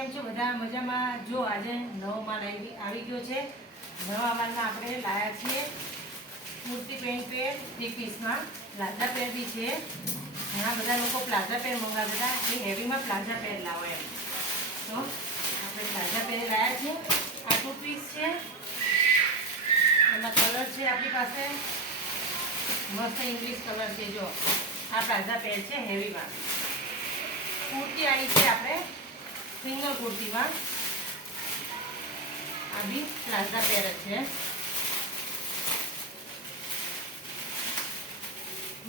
કેમ છો બધા મજામાં? જો આજે નવો માલ આવી ગયો છે. નવા માલમાં આપણે લાયા છીએ કુર્તી પેન્ટ પેર 3 પીસમાં. પ્લાઝા પેર બી છે. ઘણા બધા લોકો પ્લાઝા પેર મંગાવતા હતા, એ હેવીમાં પ્લાઝા પેર લાવો એમ. તો આપણે પ્લાઝા પેર લાયા છીએ. આ 2 પીસ છે. એમાં કલર છે આપણી પાસે મસ્ત ઇંગ્લિશ કલર છે. જો આ પ્લાઝા પેર છે હેવીમાં. કુર્તી આવી છે આપણે સિંગલ કુર્તીમાં. આ બી પ્લાઝા પેર છે.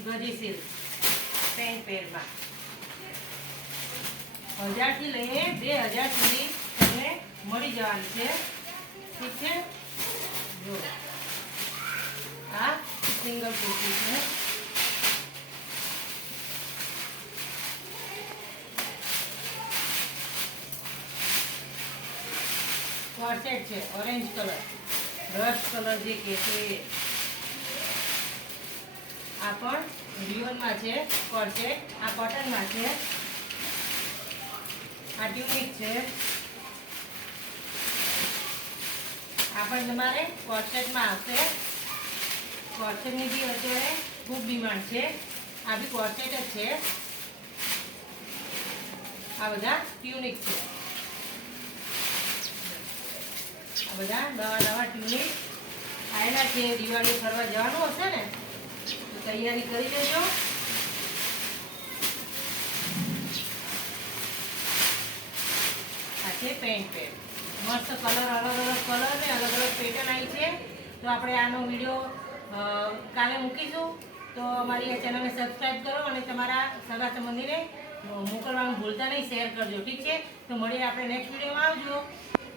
ગજી સિલ્ક પેન્ટ પેરમાં 1000 થી લઈને 2000 સુધી તમને મળી જવાનું છે. ઠીક છે. જો આ સિંગલ કુર્તી છે. કોર્સેટ છે ઓરેન્જ કલર, રસ્ટ કલર જે કે છે. આ પણ રિયોનમાં છે કોર્સેટ. આ કોટનમાં છે. આ ટ્યુનિક છે. આ પણ તમારે કોર્સેટમાં આવશે. કોર્સેટની બી અત્યારે ખૂબ ડિમાન્ડ છે. આ બી કોર્સેટ જ છે. આ બધા ટ્યુનિક છે. આ બધા નવા ટ્યુનિક આવેલા છે. દિવાળી ફરવા જવાનું હશે ને તો તૈયારી કરી લેજો. આ છે પેન્ટ પેર. મસ્ત કલર, અલગ અલગ કલર ને અલગ અલગ પેટર્ન આવી છે. તો આપણે આનો વિડીયો કાલે મૂકીશું. તો અમારી આ ચેનલને સબસ્ક્રાઈબ કરો અને તમારા સગા સંબંધીને મોકલવાનું ભૂલતા નહીં. શેર કરજો. ઠીક છે. તો મળીએ આપણે નેક્સ્ટ વિડીયોમાં. આવજો.